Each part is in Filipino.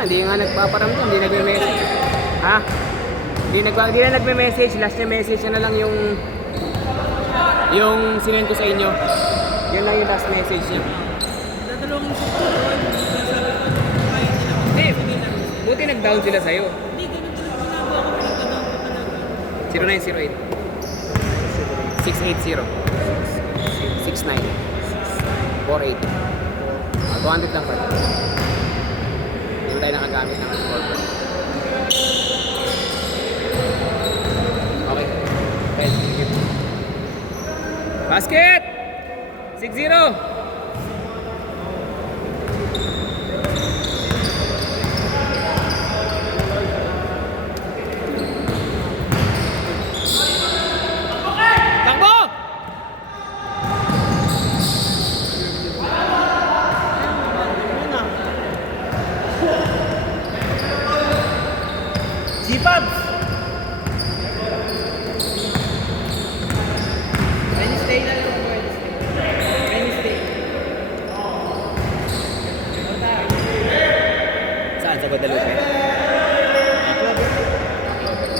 Wala, hindi nga nagpaparamdam, hindi nagme-message. Ha? Hindi na nagme-message, last na message na lang yung sinend ko sa inyo. Yun lang yung last message niya. Tatalungin siya po. Hindi, buti nag-down sila sa'yo. Hindi, ganun talaga ginagawa ko. Pinagka-down ko talaga. 0908 680 69 48 200 lang pa. Hindi tayo nakagamit ng corporate. Okay. Basket! 6-0! G-Pubs! Wednesday na lang. Wednesday. Saan? Sa Guadalupe?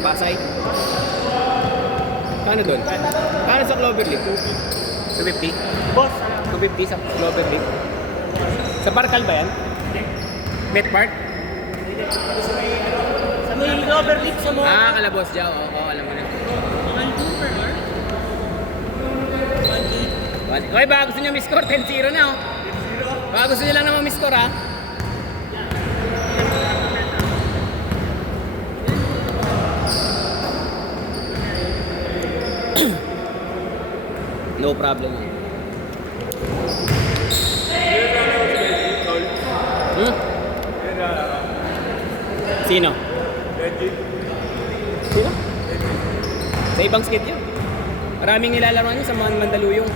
Pasay? Paano doon? Paano sa Cloverleaf? 250? Boss, 250 sa Cloverleaf? Sa Parkal ba yan? Met Park? sa may Cloverleaf sa mo. Ah, Kalabos Diyaw. Oo, alam mo na. 1-2 per hour? 1-8. Okay, baka gusto nyo miss-score, 10-0 na oh. Baka gusto nyo lang naman miss-score ha. No problem. Sino? Sino? Sa ibang skate yun. Maraming nilalaro niya sa mga Mandaluyong.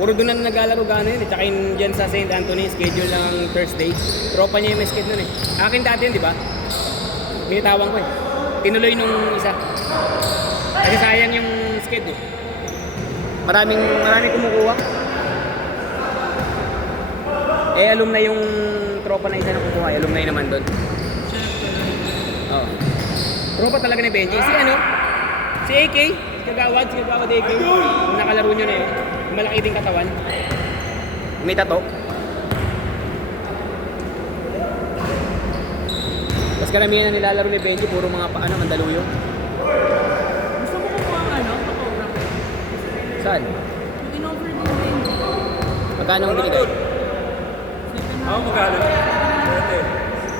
Puro doon na naglalaro gano'n yun. Tsaka yun dyan sa St. Anthony, schedule ng Thursday. Tropa niya yung may skate nun eh. Akin dati yun, di ba? Binitawan ko eh. Tinuloy nung isa. Kasi sayang yung skate eh. Maraming kumukuha. Eh, alumni yung tropa na isa na kukuha. Alumni naman doon. Oo. Tropa talaga ni Benji. Si ano? Si AK. Si Kagawad AK. Yung nakalaro nyo na yun. Malaki din katawan. May tato. Tapos karamihan na nilalaro ni Benji, puro mga Mandaluyong. Gusto mo kumuha ang ano? Pakogram. Saan? Yung in-offer din din. Magkano ang binigay? Ako magkano?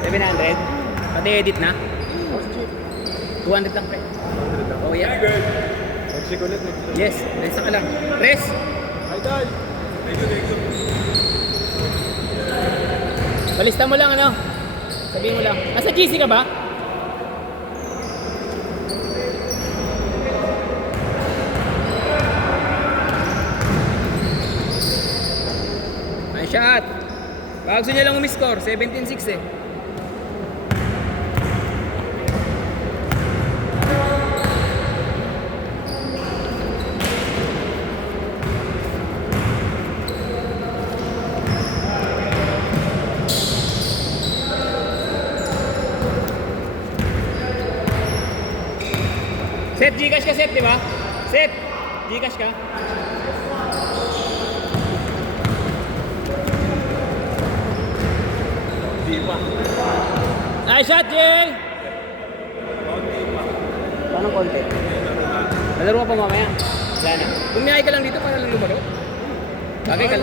700? Pati edit na? 200 lang pre. Oh yeah. Mexico ulit. Yes, rest ka lang. Rest! Idol! Balista mo lang ano? Sabihin mo lang. Nasa GC ka ba? Nice shot! Baka gusto niya lang umiscore. 17-6 eh. Set, Gcash ka set, di ba? Set, Gcash ka. Di pa. Nice shot, Jay! Paano konti? Malaro ka pa mamaya? Wala na. Bumiyay ka lang dito para lang lumaro. Bagay ka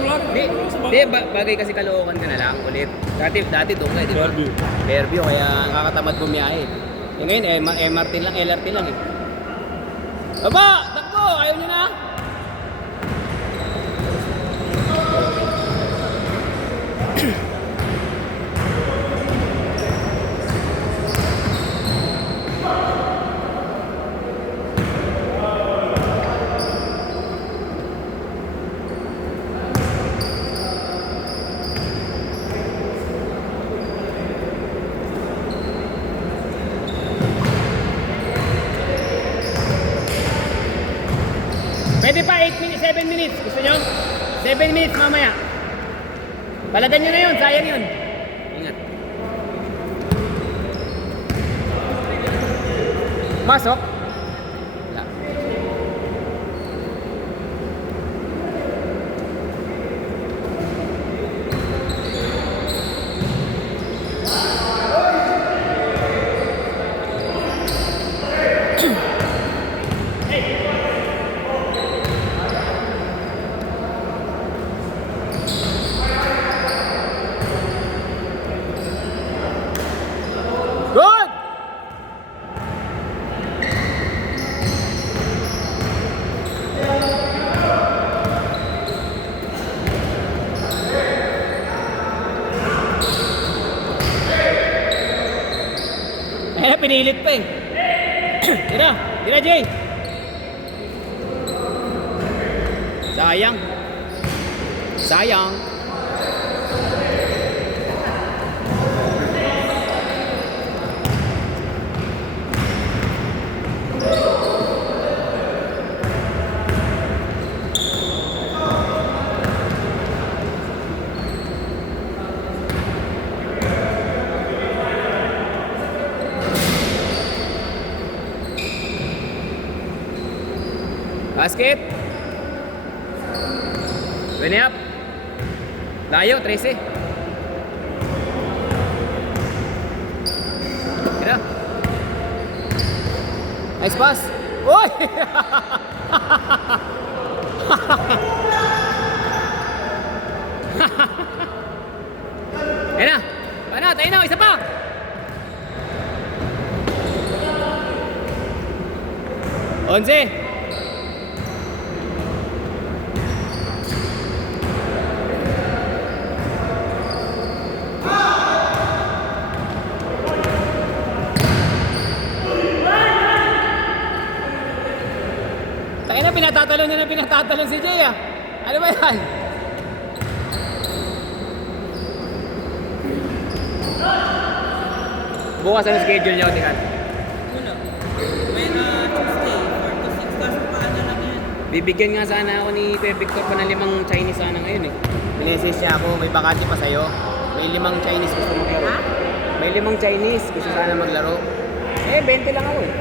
bagay kasi Caloocan ka na lang ulit. Dati doon ka, di ba? Fairview, kaya nakakatamad bumiyahe. Eh ngayon, MRT lang, LRT lang eh. Baba! Takbo! Ayaw nyo na? Pwede pa 8 minutes, 7 minutes. Gusto nyo? 7 minutes mamaya. Palagan nyo na yun, sayang yun. Ingat. Pumasok? Wala. Good! Ayan na, pinilit pa eh. Tira, tira Jay. Sayang. Sayang. Basket. Bene up. Layo, 13. Tira. Nice pass. Uy! Ayan na. Paano? Tayo na. Isa pa. Onse. Tayo na, pinatatalon si Jay ah. Ano ba yan? Bukas ano schedule niyo, tingnan. Wala. May Tuesday, 4 to 6. Kaso paano lang yan? Bibigyan nga sana ako ni Kuya Victor pa ng 5 Chinese sana ngayon eh. Pinesis niya ako, may bakante pa sa'yo. May 5 Chinese gusto maglaro. Ha? May 5 Chinese gusto sana maglaro. Eh, 20 lang ako eh.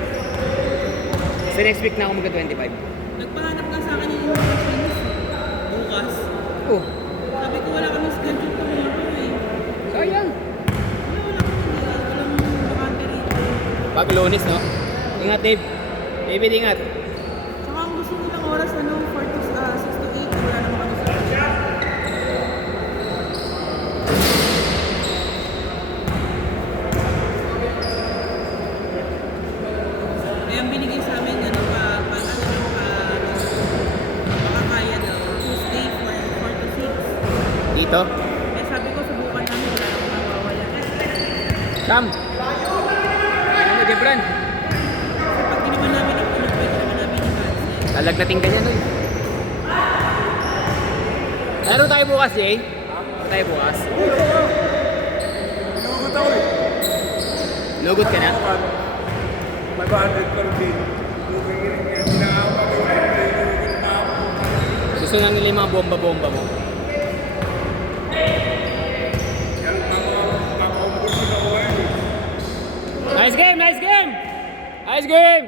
So next week na ako magka-25. Nagpahanap nga sa akin yung mga Chinese. Bukas. Oh, Sabi ko wala kami schedule tomorrow eh. sayang. Walang bakante rito. Pag Lunes, no? Ingat, Dave. David, ingat. Tsaka ang gusto nilang oras, 4 to 6 to 8. Wala naman kami sa kaya ang binigay sa amin, baka kaya daw. Tuesday, 4 to 6. Dito. Kaya sabi ko, subukan namin, wala namang mawawala. Sam. Ano, Jebran? Kasi pag di naman namin ang pwede naman namin i-cancel. Lalagnating ka niya, no? Laro tayo bukas, Jay. Laro tayo bukas. Nagugot ako eh. Lugot ka na? 500 per day. Gusto nang nila yung mga bomba-bomba mo. Nice game! Nice game! Nice game!